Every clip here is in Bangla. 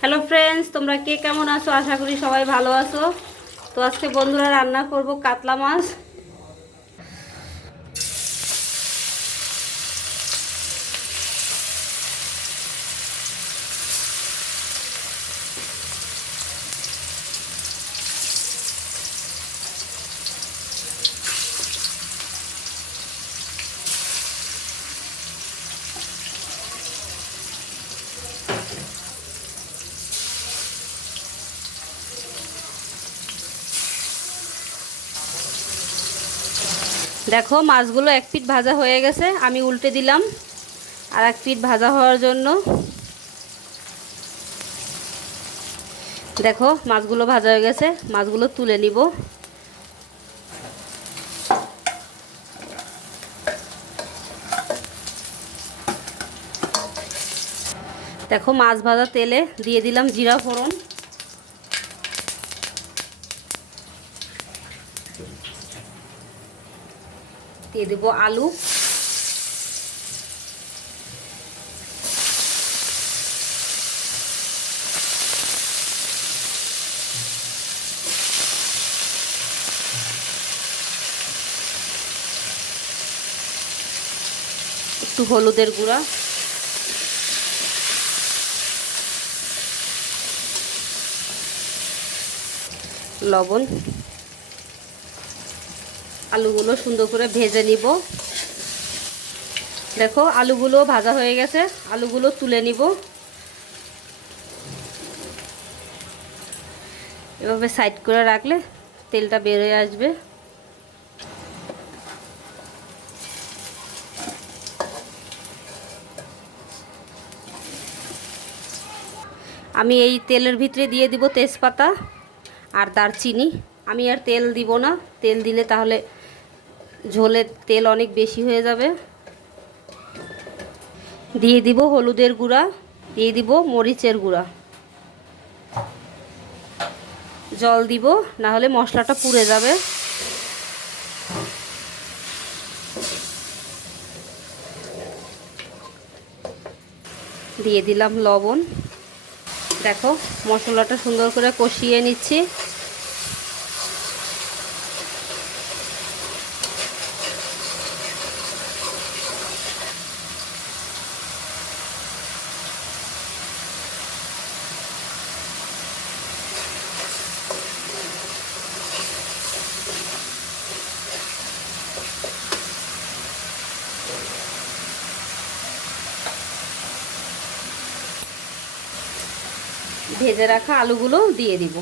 হ্যালো ফ্রেন্ডস তোমরা কে কেমন আছো? আশা করি সবাই ভালো আছো। তো আজকে বন্ধুরা রান্না করব কাতলা মাছ। দেখো, মাছগুলো এক পিঠ ভাজা হয়ে গেছে, আমি উল্টে দিলাম। আর এক পিঠ ভাজা হওয়ার জন্য দেখো, মাছগুলো ভাজা হয়ে গেছে, মাছগুলো তুলে নিব। দেখো, মাছ ভাজা তেলে দিয়ে দিলাম জিরা ফোড়ন। দিয়ে দেবো আলু। একটু হলুদের গুঁড়া। লবণ। আলুগুলো সুন্দর করে ভেজে নিব। দেখো, আলুগুলো ভাজা হয়ে গেছে। আলুগুলো তুলে নিব। এভাবে সাইড করে রাখলে তেলটা বেরোয় আসবে। আমি এই তেলের ভিতরে দিয়ে দিব তেজপাতা আর দারচিনি। আমি আর তেল দিব না। তেল দিলে তাহলে ঝোলের তেল অনেক বেশি হয়ে যাবে। দিয়ে দিব হলুদের গুঁড়া, দিয়ে দিব মরিচের গুঁড়া। জল দিব না হলে মশলাটা পুড়ে যাবে। দিয়ে দিলাম লবণ। দেখো, মশলাটা সুন্দর করে কষিয়ে নিচ্ছি। ভেজে রাখা আলুগুলো দিয়ে দিব।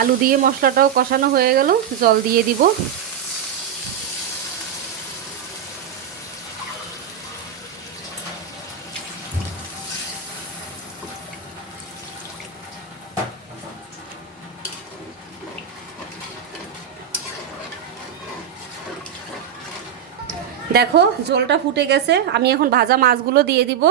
আলু দিয়ে মশলাটাও কষানো হয়ে গেল জল দিয়ে দিব। দেখো ঝোলটা ফুটে গেছে। আমি এখন ভাজা মাছগুলো দিয়ে দিব।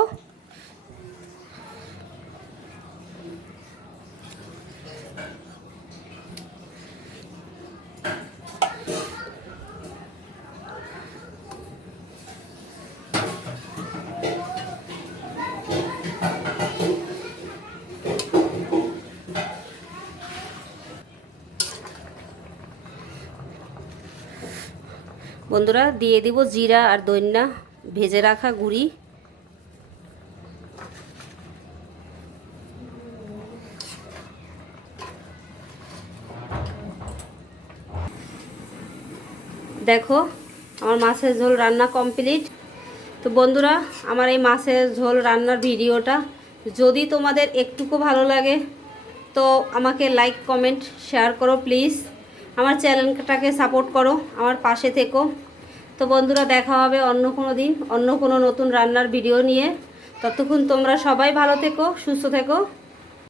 বন্ধুরা, দিয়ে দিব জিরা আর দইন্না, ভেজে রাখা গুড়ি। দেখো, আমার মাছের ঝোল রান্না কমপ্লিট। তো বন্ধুরা, আমার এই মাছের ঝোল রান্নার ভিডিওটা যদি তোমাদের একটুকু ভালো লাগে, তো আমাকে লাইক কমেন্ট শেয়ার করো প্লিজ আমার চ্যানেলটাকে সাপোর্ট করো, আমার পাশে থেকো। তো বন্ধুরা, দেখা হবে অন্য কোনো দিন, অন্য কোনো নতুন রান্নার ভিডিও নিয়ে। ততক্ষণ তোমরা সবাই ভালো থেকো, সুস্থ থেকো।